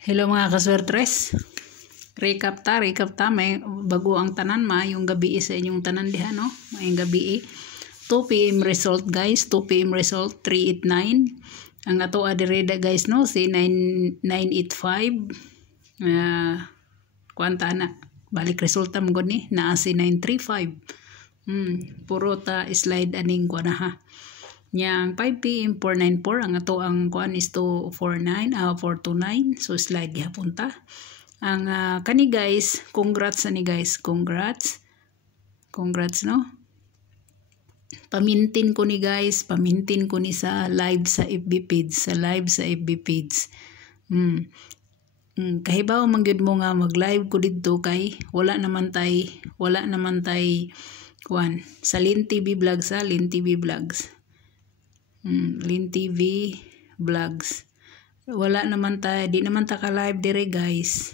Hello mga kaswertres. Recap ta. May bago ang tanan yung gabi sa inyong tanan diha no. May gabi 2 PM result guys. 2 PM result 389. Ang ato adireda guys no si 9985. Kwanta na balik resulta mo ni naa si 935. Puro ta slide aning kuan ha. Yang 5 PM 494 ang ato ang kuan is 429 so slide gihapon ta. Ang kani guys, congrats ani guys, congrats no. Pamintin ko ni guys, pamintin ko ni sa live sa FB page, kahibaw man gyud mo nga mag-live ko didto kay wala naman tay kuan sa Lin TV Vlogs Lin TV Vlogs. Wala naman tayo, di naman ta ka-live dire guys.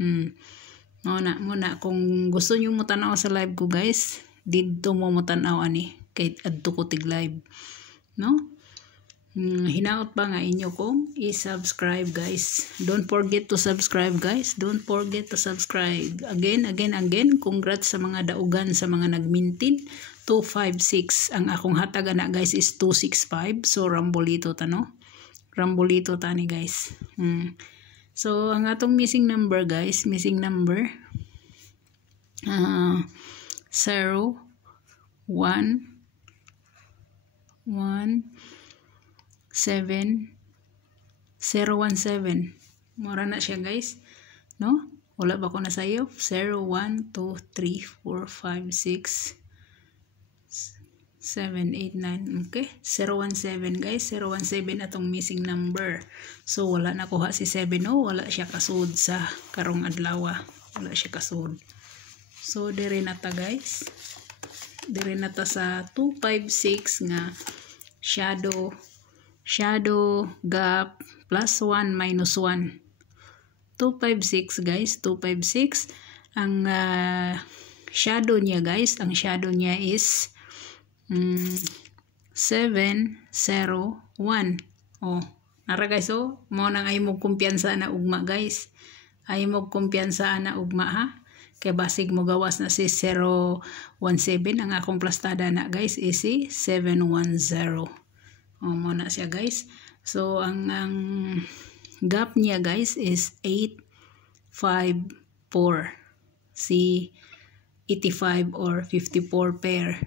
Muna kung gusto niyo mo tanaw sa live ko guys, dito mo tanaw ani kay adto ko tig live. No? Hinaot pa nga inyo kong i-subscribe guys. Don't forget to subscribe guys. Don't forget to subscribe. Again. Congrats sa mga daugan sa mga nagmintin. 256 ang akong hatag ana guys is 265 so rambolito ta no, rambolito ta ni guys. So ang atong missing number 0 1 1 7 017 mura na siya guys no, wala ba ko na sayo 0 1 2 3 4 5 6 7, 8, 9, okay? 017 guys, 017 atong missing number. So, wala na kuha si 7, no? Wala siya kasud sa karong adlaw. Wala siya kasud. So, dire na ta guys. Dire na ta sa 256 nga shadow gap plus 1 minus 1. 256 guys, 256. Ang shadow niya guys, ang shadow niya is 701. Oh, nara guys oh, mo nang ay mo kumpiyansa na ugma guys. Ay mo kumpiyansa na ugma ha. Kay basig mo gawas na si 017 ang akong plastada na guys is si 710. Oh, mo na siya guys. So ang gap niya guys is 854. Si 85 or 54 pair.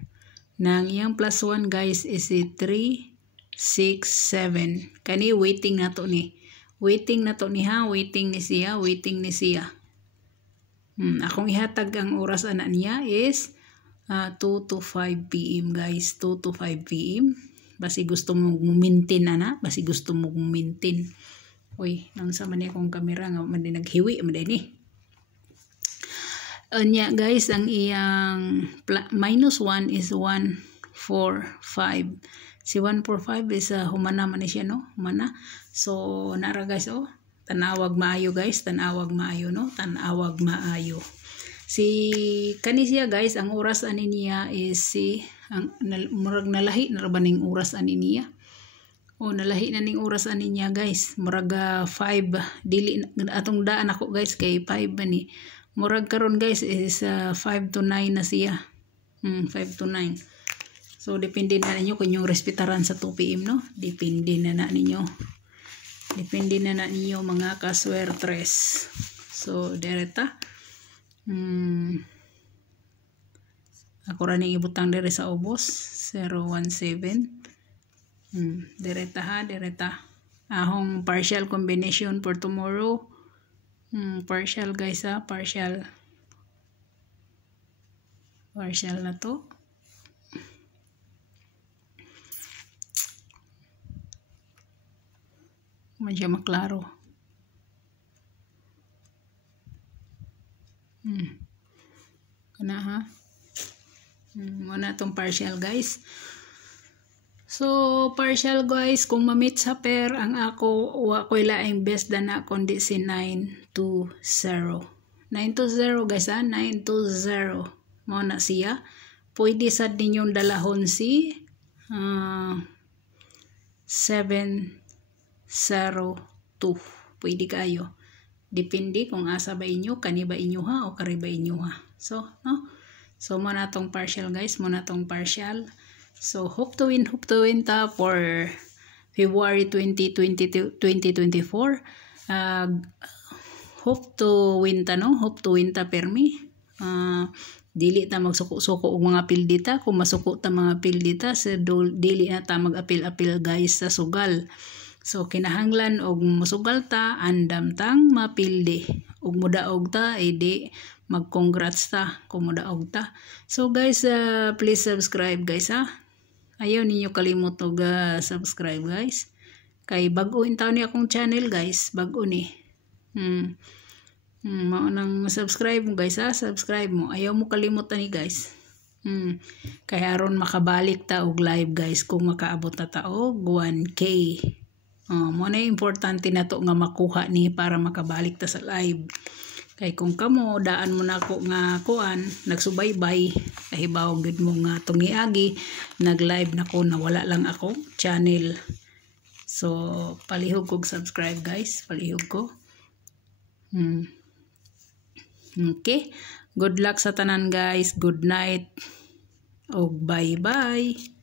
Nang iyang plus 1 guys is 367. Kani waiting na to ni. Waiting ni siya. Akong ihatag ang oras ana niya is 2 to 5 PM guys. 2 to 5 PM. Basi gusto mo gumintin ana, basi gusto mo gumintin. Uy, nang sa man akong kamera nga man naghiwi man ni. Anya guys, ang iyang minus 1 is 145. Si 145 is humana man siya no, humana. So nara guys oh, tanawag maayo guys, tanawag maayo no, tanawag maayo. Si kani siya guys, ang oras ani niya is si ang murag nalahi na ba ning oras ani niya. Oh, nalahi na ning oras ani niya guys. Murag 5 dili atong daan ako guys kay 5 ni. Murag karon guys is 5 to 9 na siya. 5 to 9. So depende na ninyo kung yung respetaran sa 2 PM no. Depende na ninyo. Depende na ninyo mga kaswertres. So direta. Ako ra ning ibutang dire sa ubos 017. Direta ha, direta. Ahong partial combination for tomorrow. Partial guys ha, partial na to. Man siya maklaro. Kana ha. Muna itong partial guys. So, partial guys, kung ma-meet sa pair, ang ako, wako'y laing best na kundi si 920. 920 guys ha, 920. Muna siya. Pwede sad ninyong dalahon si 702. pwede kayo. Depende kung asa ba inyo, kani ba inyo ha o kari ba inyo ha. So no, so mo na tong partial guys, mo na tong partial. So hope to win ta for February 2024. Hope to win ta no, hope to win ta permi. Dili ta magsuko-suko og mga pildita, kung masuko ta mga pildita sa dili na ta mag-apil-apil guys sa sugal. So kinahanglan og musugal ta, andam tang mapildi. Ug mudaog ta di mag-congrats ta kung mudaog ta. So guys, please subscribe guys ha. Ayaw ninyo kalimot og subscribe guys. Kay bag-o in taon ni akong channel guys, bag-o ni. Mao nang subscribe mo guys ha, subscribe mo. Ayaw mo kalimutan ni guys. Kaya aron makabalik ta og live guys kung makaabot na ta og 1K. Mo na importante na to nga makuha ni para makabalik ta sa live. Kay kung kamo daan mo na ako nga kuan, nagsubaybay, kahibaw gid mo nga tungiagi, nag-live na ko, nawala lang ako channel. So palihog kog subscribe guys, palihog ko. Okay. Good luck sa tanan guys. Good night. Og bye-bye.